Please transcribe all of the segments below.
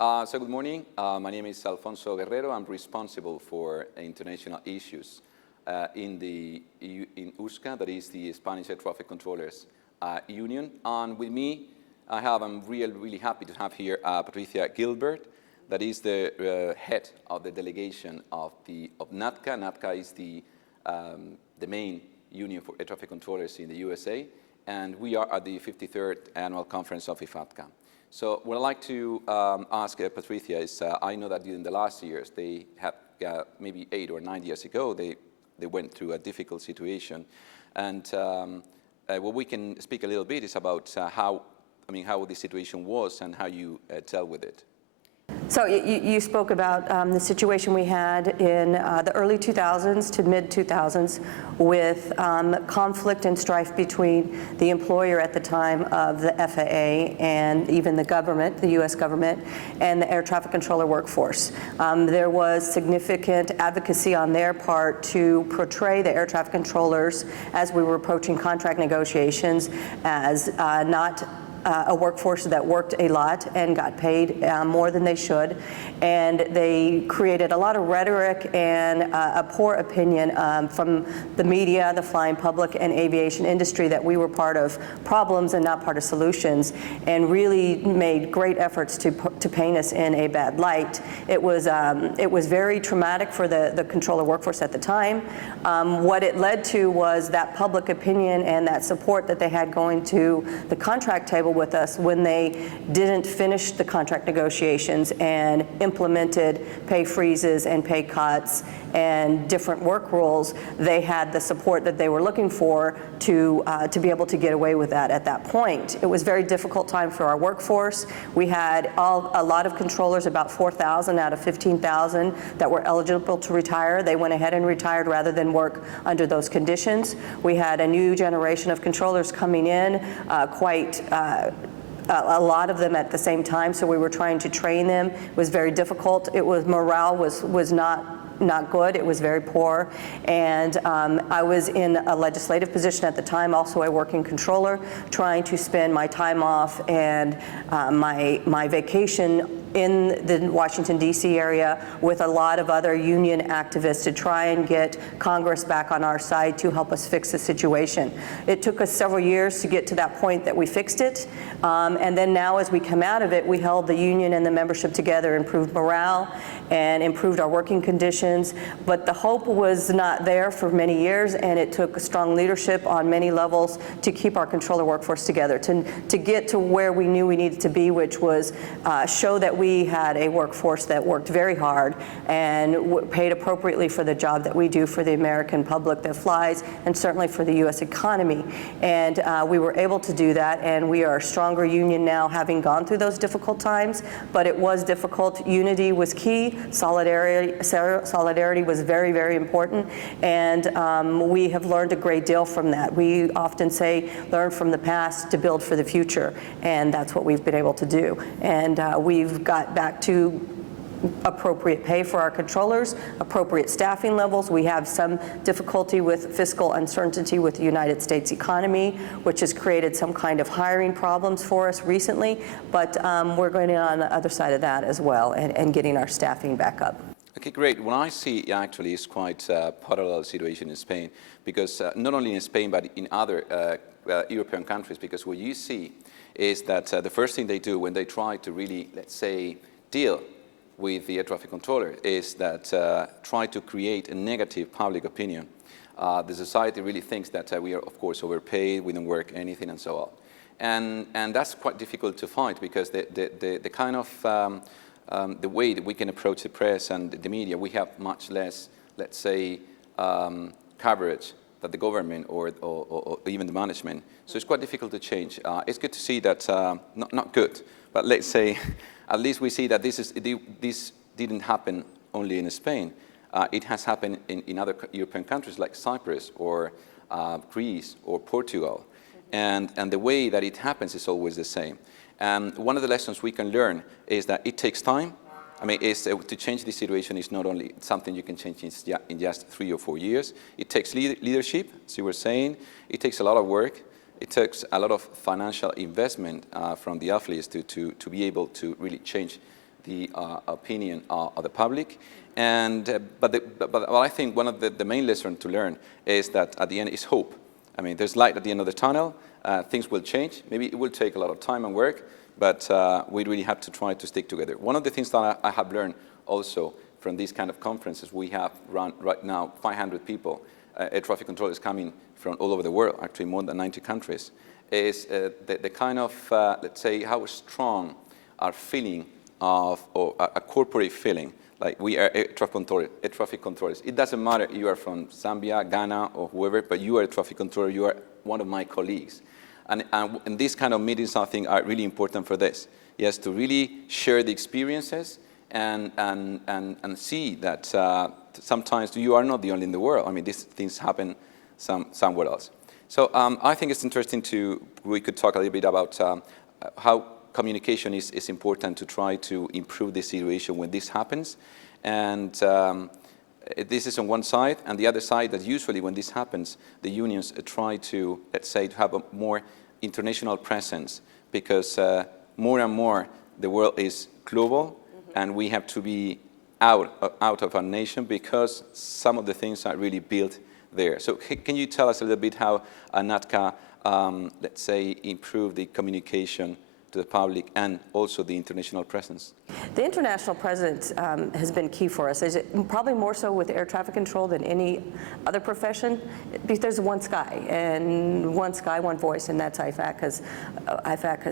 So good morning. My name is Alfonso Guerrero. I'm responsible for international issues in USCA, that is the Spanish Air Traffic Controllers Union. And with me, I'm really happy to have here Patricia Gilbert, that is the head of the delegation of NATCA. NATCA is the main union for air traffic controllers in the USA, and we are at the 53rd annual conference of IFATCA. So what I'd like to ask Patricia is, I know that during the last years, they had maybe 8 or 9 years ago, they went through a difficult situation. And what we can speak a little bit is about how the situation was and how you dealt with it. So you spoke about the situation we had in the early 2000s to mid-2000s with conflict and strife between the employer at the time of the FAA and even the government, the US government, and the air traffic controller workforce. There was significant advocacy on their part to portray the air traffic controllers as we were approaching contract negotiations as not a workforce that worked a lot and got paid more than they should. And they created a lot of rhetoric and a poor opinion from the media, the flying public, and aviation industry that we were part of problems and not part of solutions, and really made great efforts to paint us in a bad light. It was very traumatic for the controller workforce at the time. What it led to was that public opinion and that support that they had going to the contract table with us when they didn't finish the contract negotiations and implemented pay freezes and pay cuts and different work rules. They had the support that they were looking for to be able to get away with that at that point. It was a very difficult time for our workforce. We had a lot of controllers, about 4,000 out of 15,000 that were eligible to retire. They went ahead and retired rather than work under those conditions. We had a new generation of controllers coming in, a lot of them at the same time, so we were trying to train them. It was very difficult. Morale was not good. It was very poor. And I was in a legislative position at the time, also a working controller, trying to spend my time off and my vacation in the Washington, D.C. area with a lot of other union activists to try and get Congress back on our side to help us fix the situation. It took us several years to get to that point that we fixed it. And then now as we come out of it, we held the union and the membership together, improved morale, and improved our working conditions. But the hope was not there for many years, and it took strong leadership on many levels to keep our controller workforce together, to get to where we knew we needed to be, which was show that we had a workforce that worked very hard and paid appropriately for the job that we do for the American public that flies, and certainly for the U.S. economy. And we were able to do that, and we are a stronger union now, having gone through those difficult times. But it was difficult. Unity was key. Solidarity was very, very important, and we have learned a great deal from that. We often say, learn from the past to build for the future, and that's what we've been able to do. And we've got back to appropriate pay for our controllers, appropriate staffing levels. We have some difficulty with fiscal uncertainty with the United States economy, which has created some kind of hiring problems for us recently, but we're going on the other side of that as well, and getting our staffing back up. Okay, great. What I see actually is quite a parallel situation in Spain, because not only in Spain but in other European countries, because what you see is that the first thing they do when they try to really, let's say, deal with the air traffic controller is that try to create a negative public opinion. The society really thinks that we are, of course, overpaid, we don't work anything, and so on. And that's quite difficult to fight, because the kind of the way that we can approach the press and the media, we have much less, let's say, coverage than the government or even the management. So it's quite difficult to change. It's good to see that, not good, but let's say, at least we see that this didn't happen only in Spain. It has happened in other European countries like Cyprus or Greece or Portugal. And the way that it happens is always the same. And one of the lessons we can learn is that it takes time. I mean, to change the situation is not only something you can change in just 3 or 4 years. It takes leadership, as you were saying. It takes a lot of work. It takes a lot of financial investment from the athletes to be able to really change the opinion of the public. And, but I think one of the main lessons to learn is that at the end is hope. I mean, there's light at the end of the tunnel. Things will change. Maybe it will take a lot of time and work, but we really have to try to stick together. One of the things that I have learned also from these kind of conferences, we have run right now 500 people. Air traffic control is coming from all over the world, actually more than 90 countries, is the kind of, let's say, how strong our feeling of, or a corporate feeling, like we are air traffic controllers. It doesn't matter if you are from Zambia, Ghana, or whoever, but you are a traffic controller, you are one of my colleagues. And these kind of meetings, I think, are really important for this. Yes, to really share the experiences and see that sometimes you are not the only in the world. I mean, these things happen somewhere else. So I think it's interesting we could talk a little bit about how communication is important to try to improve the situation when this happens. And this is on one side, and the other side that usually when this happens, the unions try to, let's say, to have a more international presence, because more and more the world is global, and we have to be out of our nation because some of the things are really built there. So can you tell us a little bit how NATCA, let's say, improved the communication to the public and also the international presence? The international presence has been key for us. Is it probably more so with air traffic control than any other profession? Because there's one sky, and one sky, one voice, and that's IFATCA's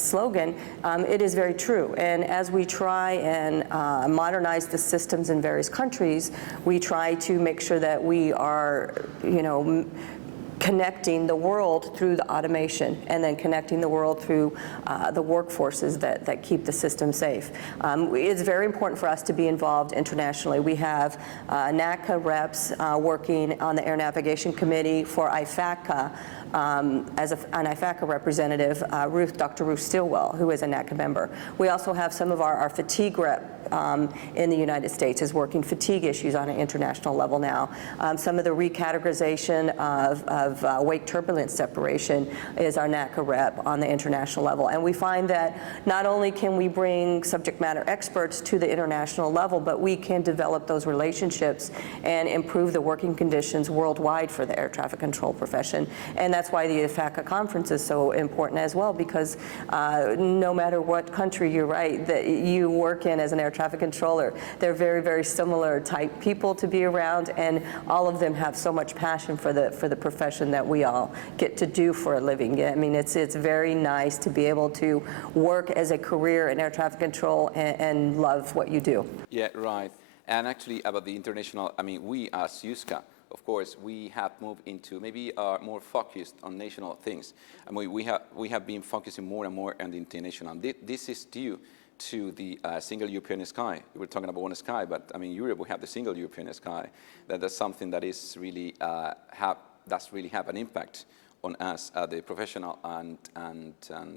slogan. It is very true. And as we try and modernize the systems in various countries, we try to make sure that we are, connecting the world through the automation, and then connecting the world through the workforces that keep the system safe. It's very important for us to be involved internationally. We have NATCA reps working on the Air Navigation Committee for IFATCA. As an IFATCA representative, Dr. Ruth Stilwell, who is a NATCA member. We also have some of our fatigue rep in the United States is working fatigue issues on an international level now. Some of the recategorization of wake turbulence separation is our NATCA rep on the international level. And we find that not only can we bring subject matter experts to the international level, but we can develop those relationships and improve the working conditions worldwide for the air traffic control profession. And that's why the IFATCA conference is so important as well, because no matter what country you're right that you work in as an air traffic controller, they're very, very similar type people to be around, and all of them have so much passion for the profession that we all get to do for a living. I mean, it's very nice to be able to work as a career in air traffic control and love what you do. Yeah, right. And actually about the international, I mean, we as USCA, of course, we have moved into maybe more focused on national things. I mean, we have been focusing more and more on the international. This is due to the single European sky. We were talking about one sky, but I mean, Europe, we have the single European sky. That's something that is really have an impact on us at the professional and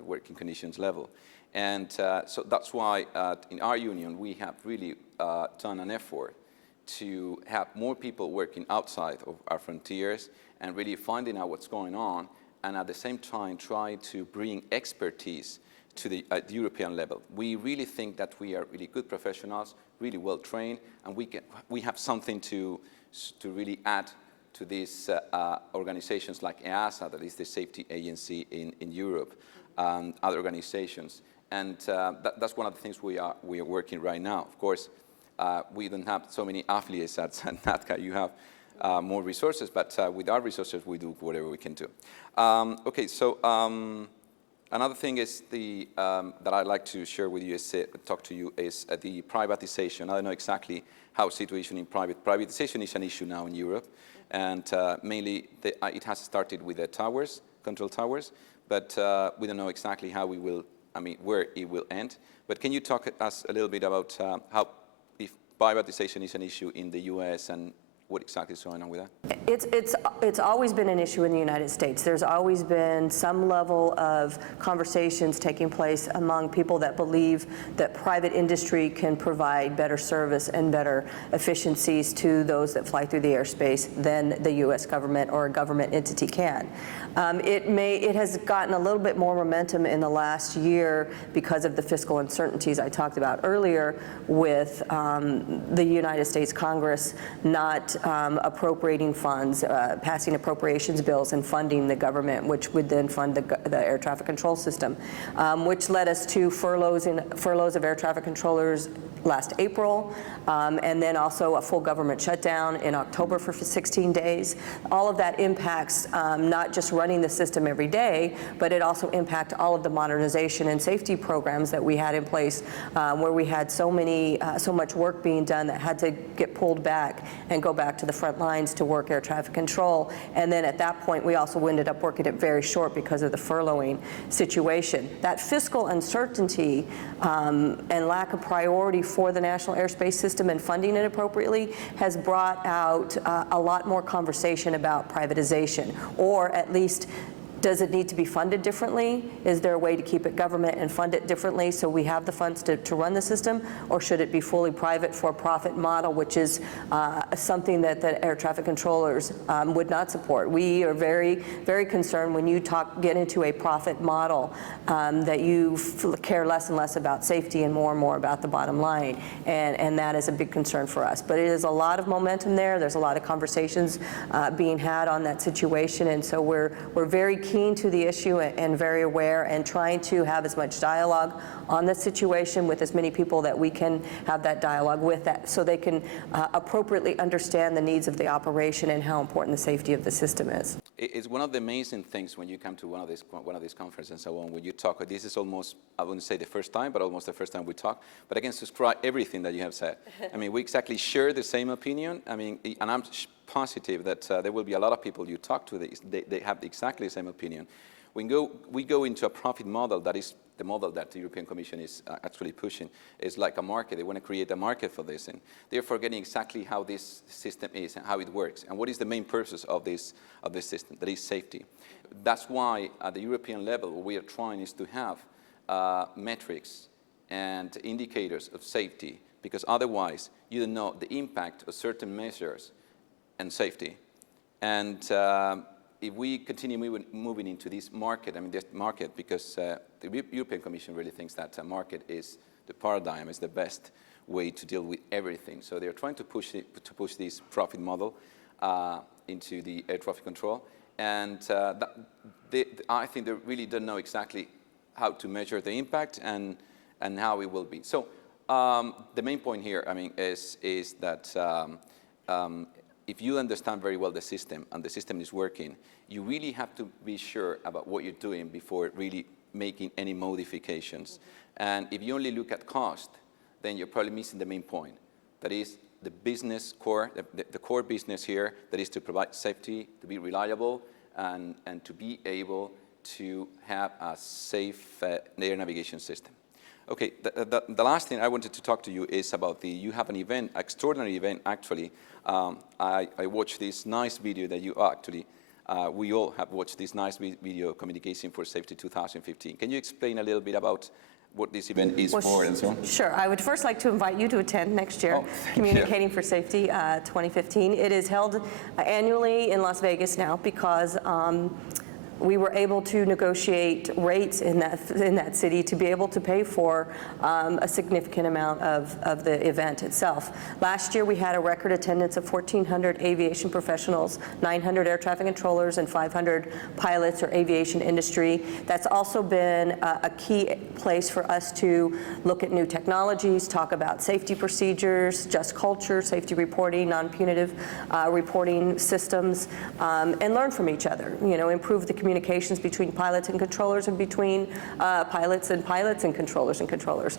working conditions level. And so that's why in our union, we have really done an effort to have more people working outside of our frontiers and really finding out what's going on, and at the same time try to bring expertise to the European level. We really think that we are really good professionals, really well trained, and we have something to really add to these organizations like EASA, that is the safety agency in Europe, and other organizations. And that's one of the things we are working right now. Of course, we don't have so many affiliates at NATCA. You have more resources, but with our resources, we do whatever we can do. Okay, so another thing is that I'd like to share with you, talk to you, is the privatization. I don't know exactly how situation in privatization is an issue now in Europe, and mainly it has started with the towers, control towers, but we don't know exactly how we will, where it will end. But can you talk to us a little bit about how if privatization is an issue in the US and what exactly is going on with that? It's always been an issue in the United States. There's always been some level of conversations taking place among people that believe that private industry can provide better service and better efficiencies to those that fly through the airspace than the U.S. government or a government entity can. It has gotten a little bit more momentum in the last year because of the fiscal uncertainties I talked about earlier with the United States Congress not appropriating funds, passing appropriations bills and funding the government, which would then fund the air traffic control system, which led us to furloughs of air traffic controllers last April, and then also a full government shutdown in October for 16 days. All of that impacts not just running the system every day, but it also impacts all of the modernization and safety programs that we had in place, where we had so much work being done that had to get pulled back and go back to the front lines to work air traffic control. And then at that point, we also ended up working it very short because of the furloughing situation. That fiscal uncertainty and lack of priority for the national airspace system and funding it appropriately has brought out a lot more conversation about privatization, or at least, does it need to be funded differently? Is there a way to keep it government and fund it differently so we have the funds to run the system? Or should it be fully private for-profit model, which is something that the air traffic controllers would not support? We are very, very concerned when you get into a profit model that you care less and less about safety and more about the bottom line. And that is a big concern for us. But it is a lot of momentum there. There's a lot of conversations being had on that situation. And so we're very keen to the issue and very aware and trying to have as much dialogue on the situation with as many people that we can have that dialogue with, that so they can appropriately understand the needs of the operation and how important the safety of the system is. It's one of the amazing things when you come to one of these conferences and so on, when you talk. This is almost, I wouldn't say the first time, but almost the first time we talk. But I can subscribe everything that you have said. I mean, we exactly share the same opinion. I mean, and I'm positive that there will be a lot of people you talk to, they have exactly the same opinion. We go into a profit model that is the model that the European Commission is actually pushing. It's like a market. They want to create a market for this, and they're forgetting exactly how this system is and how it works, and what is the main purpose of this system, that is safety. That's why at the European level, what we are trying is to have metrics and indicators of safety, because otherwise you don't know the impact of certain measures and safety. And if we continue moving into this market, because the European Commission really thinks that a market is the paradigm, is the best way to deal with everything. So they're trying to push this profit model into the air traffic control. And I think they really don't know exactly how to measure the impact and how it will be. So the main point here, is that if you understand very well the system and the system is working, you really have to be sure about what you're doing before really making any modifications. And if you only look at cost, then you're probably missing the main point. That is the business core, the core business here, that is to provide safety, to be reliable, and to be able to have a safe air navigation system. Okay, the last thing I wanted to talk to you is about you have an event, extraordinary event actually. I watched this nice video that you actually, we all have watched this nice video, Communication for Safety 2015. Can you explain a little bit about what this event is for and so on? Sure. I would first like to invite you to attend next year, Communicating for Safety 2015. It is held annually in Las Vegas now because we were able to negotiate rates in that city to be able to pay for a significant amount of the event itself. Last year we had a record attendance of 1,400 aviation professionals, 900 air traffic controllers, and 500 pilots or aviation industry. That's also been a key place for us to look at new technologies, talk about safety procedures, just culture, safety reporting, non-punitive reporting systems, and learn from each other. Improve the communications between pilots and controllers and between pilots and controllers and controllers.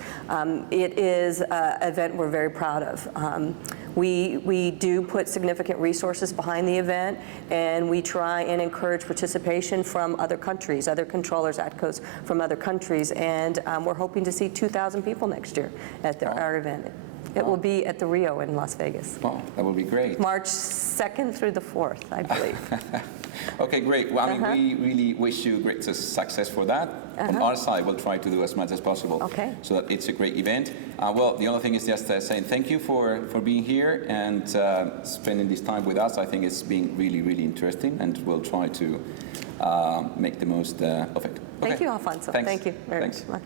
It is an event we're very proud of. We do put significant resources behind the event, and we try and encourage participation from other countries, other controllers, ATCOs from other countries, and we're hoping to see 2,000 people next year at our event. It will be at the Rio in Las Vegas. Well, that will be great. March 2nd through the 4th, I believe. Okay, great. Well, I mean, we really wish you great success for that. On our side, we'll try to do as much as possible so that it's a great event. Well, the other thing is just saying thank you for being here and spending this time with us. I think it's been really, really interesting, and we'll try to make the most of it. Thank you, Alfonso. Thanks. Thank you very Thanks. much.